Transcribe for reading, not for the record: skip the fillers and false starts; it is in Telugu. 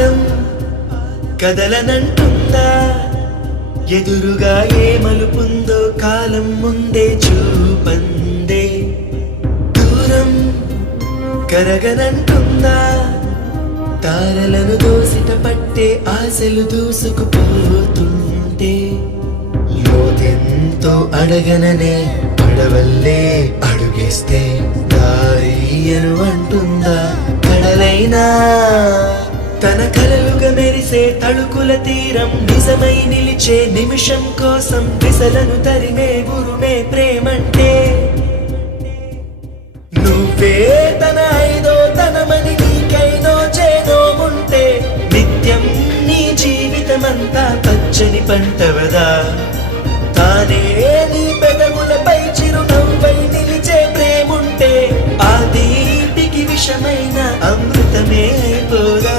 పాదం కదలనంటుందా, ఎదురుగా ఏ మలుపుందో కాలం ముందే చూపందే. దూరం కరగనంటుందా, తారలను దోసిట పట్టే ఆశలు దూసుకుపోతుంటే. లోతెంతో అడగననే పడవల్లే అడుగేస్తే దారియను అంటుందా కడలైనా. తన కలలుగా మెరిసే తళుకుల తీరం నిజమై నిలిచే నిమిషం కోసం దిశలను తరిమే గురుమే ప్రేమంటే. నువ్వే తన ఐదో తనమని నీకైనో చేనో ఉంటే నిత్యం నీ జీవితమంతా పచ్చని పంటవదా. తానే నీ పెదవులపై చిరునవ్వై నిలిచే ప్రేముంటే ఆ దీపికి విషమైన అమృతమే